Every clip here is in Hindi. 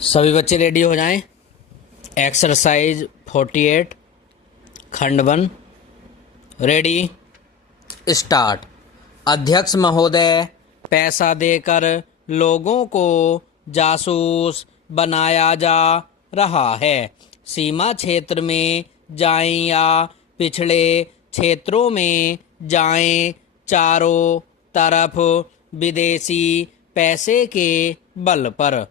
सभी बच्चे रेडी हो जाएं। एक्सरसाइज 48 खंड 1 रेडी स्टार्ट। अध्यक्ष महोदय, पैसा देकर लोगों को जासूस बनाया जा रहा है। सीमा क्षेत्र में जाएं या पिछड़े क्षेत्रों में जाएं, चारों तरफ विदेशी पैसे के बल पर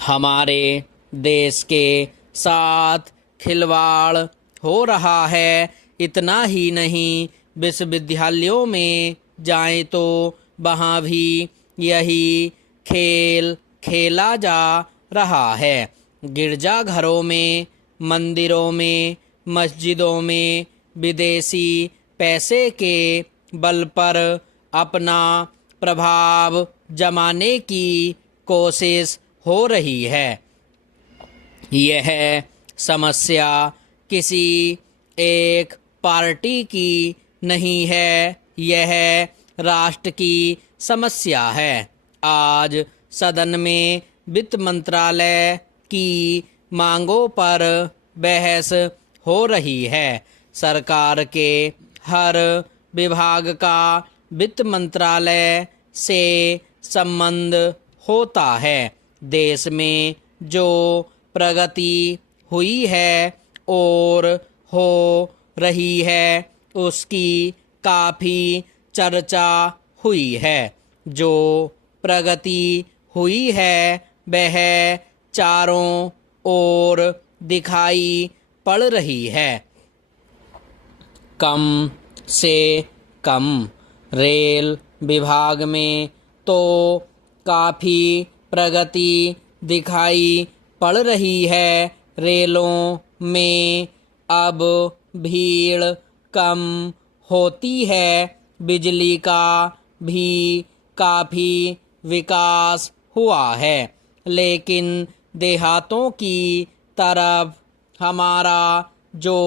हमारे देश के साथ खिलवाड़ हो रहा है। इतना ही नहीं, विश्वविद्यालयों में जाएं तो वहाँ भी यही खेल खेला जा रहा है। गिरजाघरों में, मंदिरों में, मस्जिदों में विदेशी पैसे के बल पर अपना प्रभाव जमाने की कोशिश हो रही है। यह समस्या किसी एक पार्टी की नहीं है, यह राष्ट्र की समस्या है। आज सदन में वित्त मंत्रालय की मांगों पर बहस हो रही है। सरकार के हर विभाग का वित्त मंत्रालय से संबंध होता है। देश में जो प्रगति हुई है और हो रही है उसकी काफ़ी चर्चा हुई है। जो प्रगति हुई है वह चारों ओर दिखाई पड़ रही है। कम से कम रेल विभाग में तो काफ़ी प्रगति दिखाई पड़ रही है। रेलों में अब भीड़ कम होती है। बिजली का भी काफ़ी विकास हुआ है, लेकिन देहातों की तरफ हमारा जो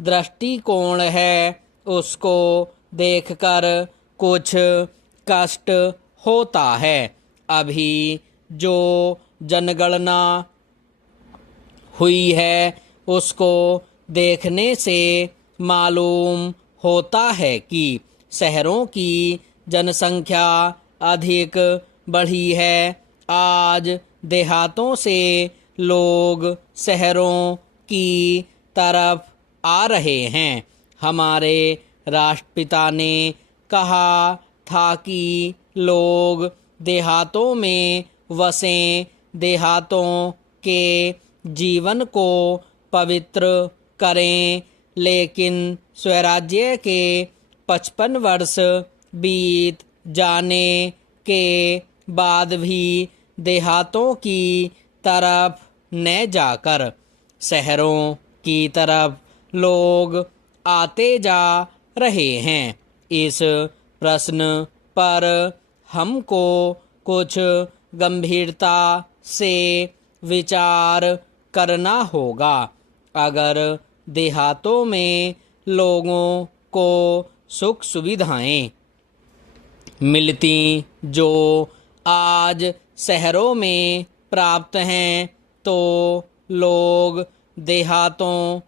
दृष्टिकोण है उसको देखकर कुछ कष्ट होता है। अभी जो जनगणना हुई है उसको देखने से मालूम होता है कि शहरों की जनसंख्या अधिक बढ़ी है। आज देहातों से लोग शहरों की तरफ आ रहे हैं। हमारे राष्ट्रपिता ने कहा था कि लोग देहातों में वसें, देहातों के जीवन को पवित्र करें। लेकिन स्वराज्य के 55 वर्ष बीत जाने के बाद भी देहातों की तरफ न जाकर शहरों की तरफ लोग आते जा रहे हैं। इस प्रश्न पर हमको कुछ गंभीरता से विचार करना होगा। अगर देहातों में लोगों को सुख सुविधाएं मिलती जो आज शहरों में प्राप्त हैं, तो लोग देहातों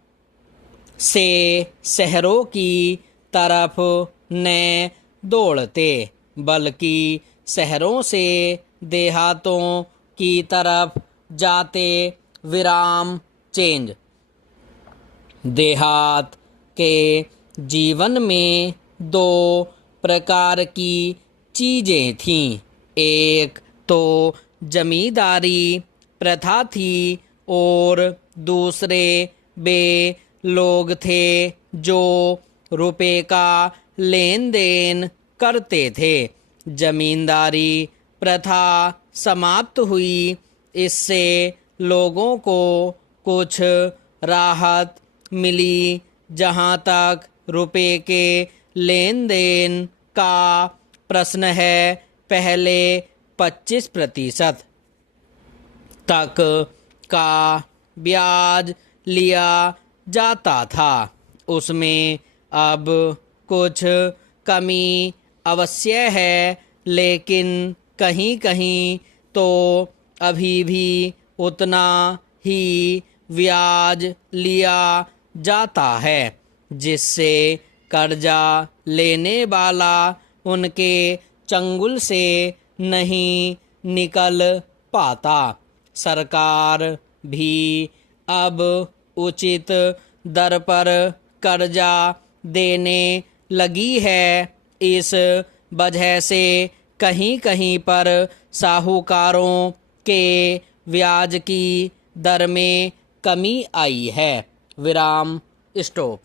से शहरों की तरफ न दौड़ते, बल्कि शहरों से देहातों की तरफ जाते। विराम चेंज। देहात के जीवन में दो प्रकार की चीज़ें थीं। एक तो जमींदारी प्रथा थी और दूसरे वे लोग थे जो रुपए का लेन देन करते थे। जमींदारी प्रथा समाप्त हुई। इससे लोगों को कुछ राहत मिली। जहाँ तक रुपए के लेन देन का प्रश्न है, पहले 25% तक का ब्याज लिया जाता था। उसमें अब कुछ कमी अवश्य है, लेकिन कहीं कहीं तो अभी भी उतना ही ब्याज लिया जाता है जिससे कर्जा लेने वाला उनके चंगुल से नहीं निकल पाता। सरकार भी अब उचित दर पर कर्जा देने लगी है। इस वजह से कहीं कहीं पर साहूकारों के ब्याज की दर में कमी आई है। विराम स्टॉप।